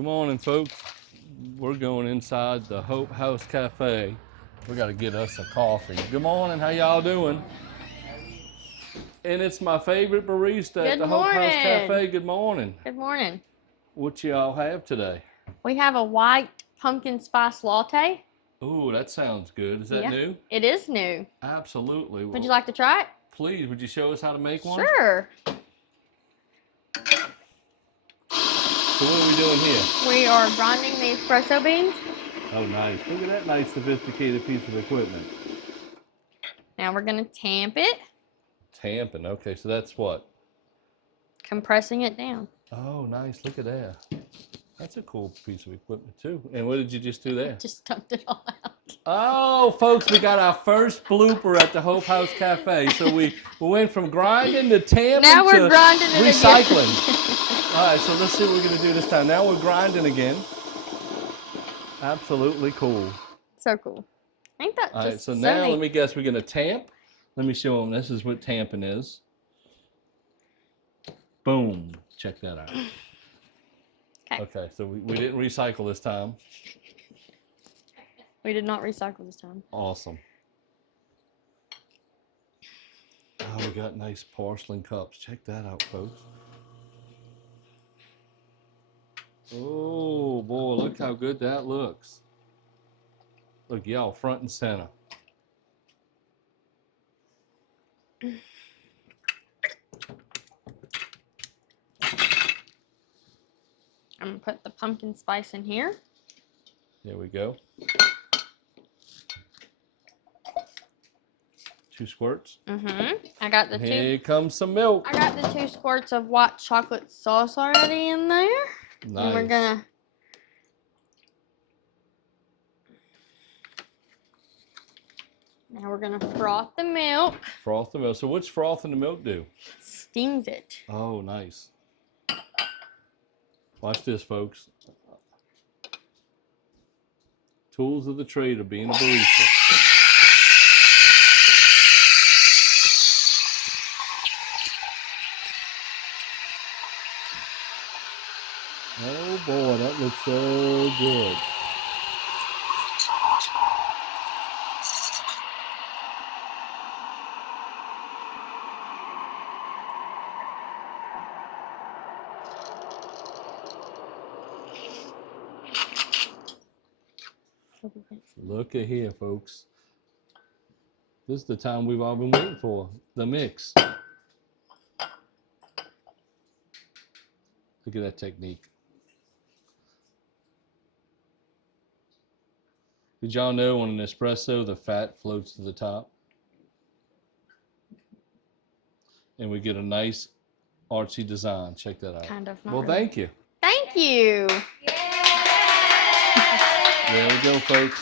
Good morning, folks. We're going inside the Hope House Cafe. We got to get us a coffee. Good morning. How y'all doing? And it's my favorite barista at the Hope House Cafe. Good morning. Good morning. What y'all have today? We have a white pumpkin spice latte. Ooh, that sounds good. Is that new? It is new. Absolutely. Would you like to try it? Please, would you show us how to make one? Sure. So what are we doing here? We are grinding the espresso beans. Oh, nice. Look at that nice, sophisticated piece of equipment. Now we're going to tamp it. Tamping. Okay, so that's what? Compressing it down. Oh, nice. Look at that. That's a cool piece of equipment, too. And what did you just do there? Just dumped it all out. Oh, folks, we got our first blooper at the Hope House Cafe. So we went from grinding to tamping now we're to grinding it recycling. All right, so let's see what we're going to do this time. Now we're grinding again. Absolutely cool. So cool. Ain't that All just right, so so now neat. let me guess, we're going to tamp. Let me show them. This is what tamping is. Boom. Check that out. Okay, so we didn't recycle this time. We did not recycle this time. Awesome. Oh, we got nice porcelain cups. Check that out, folks. Oh, boy, look how good that looks. Look, y'all, front and center. I'm going to put the pumpkin spice in here. There we go. 2 squirts. I got the Here comes some milk. I got the 2 squirts of white chocolate sauce already in there. Nice. And we're gonna now we're gonna froth the milk. Froth the milk. So what's frothing the milk do? Steams it. Oh, nice. Watch this, folks. Tools of the trade of being a barista. Oh boy, that looks so good. Look at here, folks. This is the time we've all been waiting for, the mix. Look at that technique. Did y'all know on an espresso, the fat floats to the top? And we get a nice artsy design. Check that out. Kind of. Well, thank you. Thank you. There we go, folks.